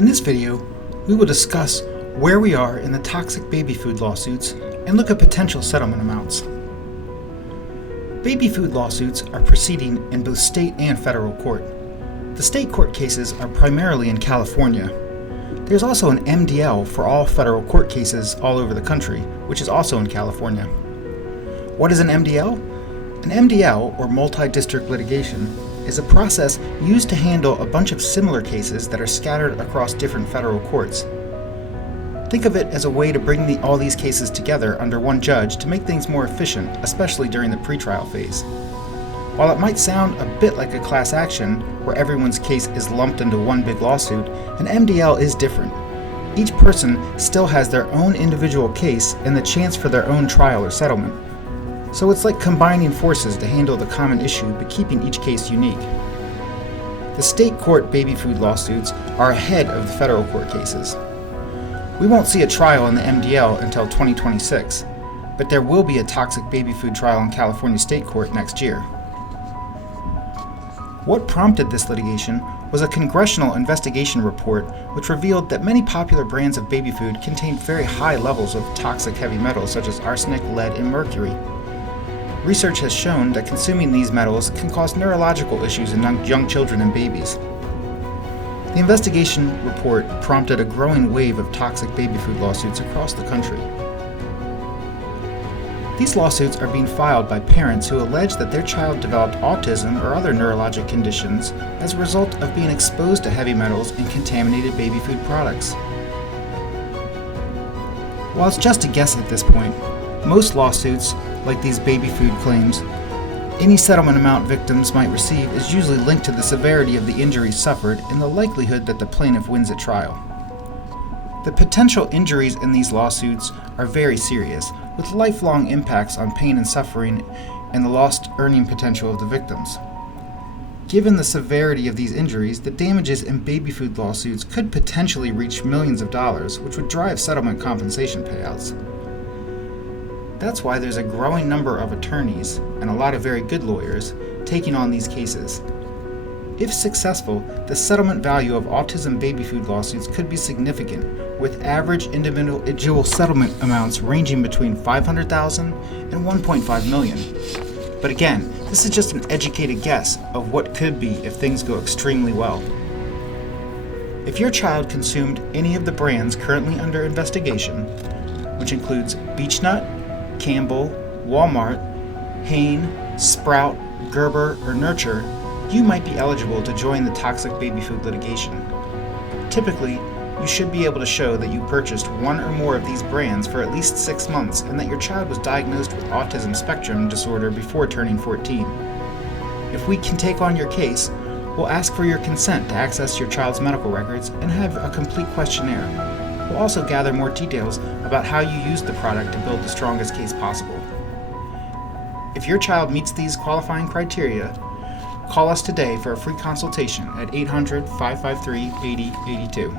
In this video, we will discuss where we are in the toxic baby food lawsuits and look at potential settlement amounts. Baby food lawsuits are proceeding in both state and federal court. The state court cases are primarily in California. There's also an MDL for all federal court cases all over the country, which is also in California. What is an MDL? An MDL, or multi-district litigation, is a process used to handle a bunch of similar cases that are scattered across different federal courts. Think of it as a way to bring all these cases together under one judge to make things more efficient, especially during the pretrial phase. While it might sound a bit like a class action, where everyone's case is lumped into one big lawsuit, an MDL is different. Each person still has their own individual case and the chance for their own trial or settlement. So it's like combining forces to handle the common issue but keeping each case unique. The state court baby food lawsuits are ahead of the federal court cases. We won't see a trial in the MDL until 2026, but there will be a toxic baby food trial in California State Court next year. What prompted this litigation was a congressional investigation report which revealed that many popular brands of baby food contained very high levels of toxic heavy metals such as arsenic, lead, and mercury. Research has shown that consuming these metals can cause neurological issues in young children and babies. The investigation report prompted a growing wave of toxic baby food lawsuits across the country. These lawsuits are being filed by parents who allege that their child developed autism or other neurologic conditions as a result of being exposed to heavy metals in contaminated baby food products. While it's just a guess at this point, most lawsuits, like these baby food claims, any settlement amount victims might receive is usually linked to the severity of the injuries suffered and the likelihood that the plaintiff wins at trial. The potential injuries in these lawsuits are very serious, with lifelong impacts on pain and suffering and the lost earning potential of the victims. Given the severity of these injuries, the damages in baby food lawsuits could potentially reach millions of dollars, which would drive settlement compensation payouts. That's why there's a growing number of attorneys, and a lot of very good lawyers, taking on these cases. If successful, the settlement value of autism baby food lawsuits could be significant, with average individual settlement amounts ranging between $500,000 and $1.5 million. But again, this is just an educated guess of what could be if things go extremely well. If your child consumed any of the brands currently under investigation, which includes Beechnut, Campbell, Walmart, Hain, Sprout, Gerber, or Nurture, you might be eligible to join the toxic baby food litigation. Typically, you should be able to show that you purchased one or more of these brands for at least 6 months and that your child was diagnosed with autism spectrum disorder before turning 14. If we can take on your case, we'll ask for your consent to access your child's medical records and have a complete questionnaire. We'll also gather more details about how you used the product to build the strongest case possible. If your child meets these qualifying criteria, call us today for a free consultation at 800-553-8082.